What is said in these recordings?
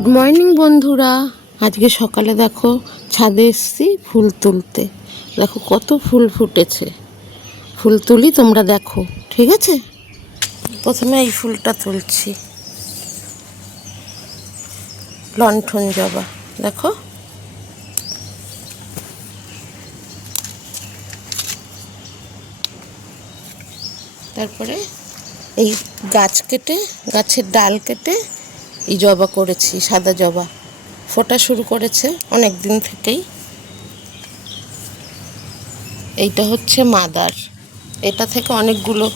Good morning বন্ধুরা। আজকে সকালে দেখো ছাদে এসেছি ফুল তুলতে। দেখো কত ফুল ফুটেছে। ফুল তুলি, তোমরা দেখো, ঠিক আছে? প্রথমে এই ফুলটা তুলছি, লণ্ঠন জবা। দেখো, তারপরে এই গাছ কেটে, গাছের ডাল কেটে এই জবা করেছি, সাদা জবা ফোটা শুরু করেছে অনেক দিন থেকেই। এইটা হচ্ছে মাদার, এটা থেকে অনেকগুলো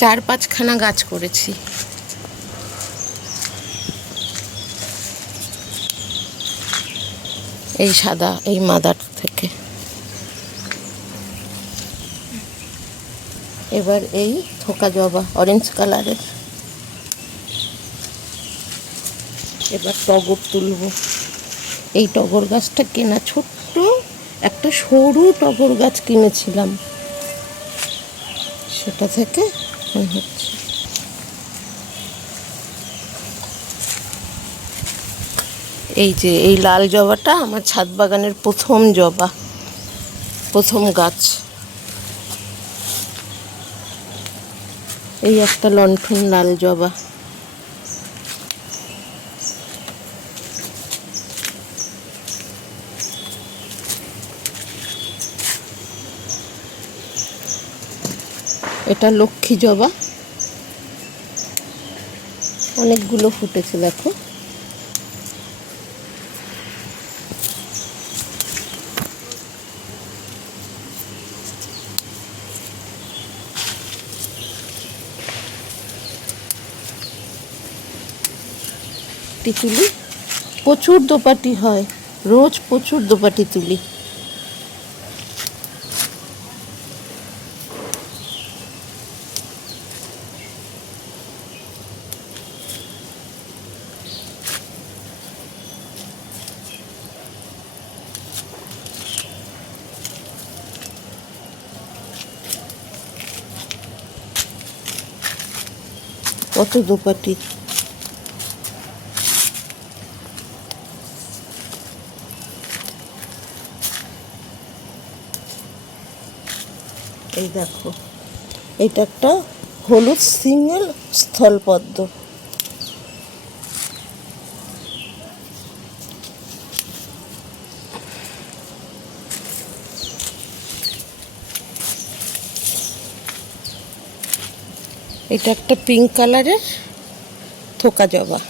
4-5খানা গাছ করেছি। এই সাদা, এই মাদার থেকে। এবার এই থোকা জবা অরেঞ্জ কালারের। এবার টগর তুলব। এই টগর গাছটা কেনা, ছোট্ট একটা সরু টগর গাছ কিনেছিলাম, সেটা থেকে হচ্ছে। এই যে এই লাল জবাটা আমার ছাদ বাগানের প্রথম জবা, প্রথম গাছ। এই একটা লণ্ঠন লাল জবা। এটা লক্ষ্মী জবা, অনেকগুলো ফুটেছে দেখো। তুলি, প্রচুর দোপাটি হয়, রোজ প্রচুর দোপাটি তুলি। কত দোপাটি। এই দেখো, এটা একটা হলুদ সিঙ্গেল স্থলপদ্ম। এটা একটা পিঙ্ক কালারের থোকা জবা,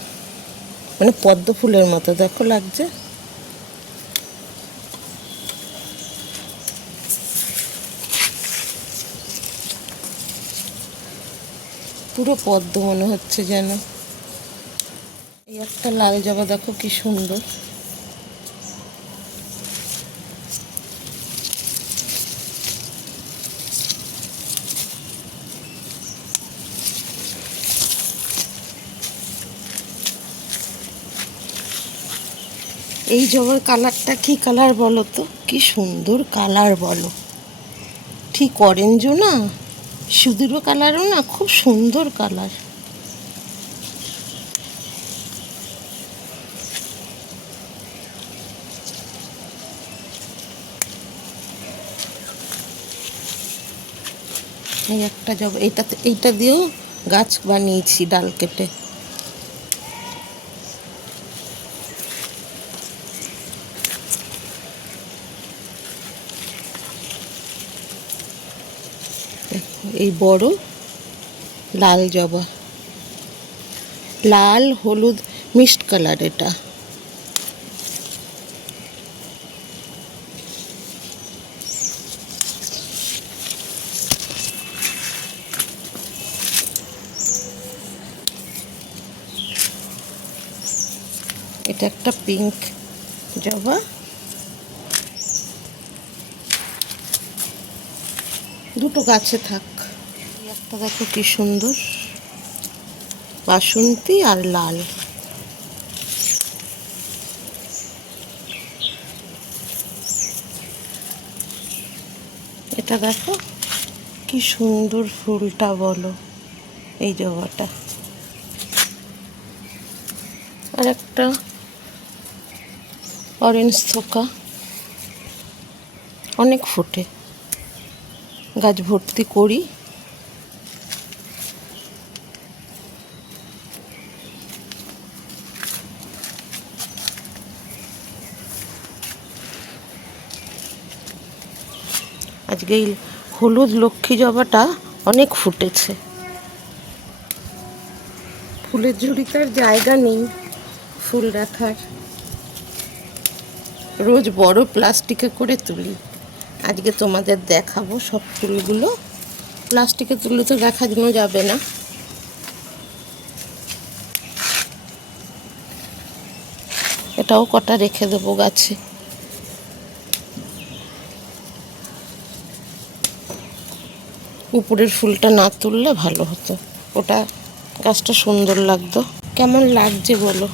মানে পদ্ম ফুলের মতো দেখো লাগছে। পুরো পদ্ম মনে হচ্ছে যেন। এই একটা লাল জবা দেখো কি সুন্দর। এই জবার কালারটা কি কালার বলো তো? কি সুন্দর কালার বলো। ঠিক অরেঞ্জও না, সুদূরও কালারও না, খুব সুন্দর কালার। এই একটা জবা, এইটা দিয়েও গাছ বানিয়েছি ডাল কেটে। এই বড় লাল জবা, লাল হলুদ মিক্সড কালার। এটা এটা একটা পিঙ্ক জবা। দুটো গাছে থাক। একটা দেখো কি সুন্দর, বাসন্তী আর লাল। এটা দেখো কি সুন্দর ফুলটা বলো, এই জবাটা। আর একটা অরেঞ্জ থোকা, অনেক ফোটে, গাছ ভর্তি করি। আজকে এই হলুদ লক্ষ্মী জবাটা অনেক ফুটেছে। ফুলের ঝুড়িতে আর জায়গা নেই ফুল রাখার, রোজ বড় প্লাস্টিকে করে তুলি। আজকে তোমাদের দেখাবো সব ফুলগুলো। প্লাস্টিকে তুলে তো দেখানো যাবে না। এটাও কটা রেখে দেবো গাছে। উপরের ফুলটা না তুললে ভালো হতো, ওটা গাছটা সুন্দর লাগতো। কেমন লাগছে বলো?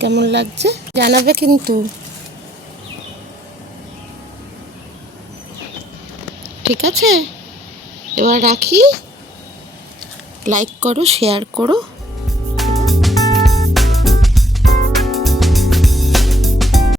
কেমন লাগছে জানাবে কিন্তু। ঠিক আছে, এবার রাখি। লাইক করো, শেয়ার করো।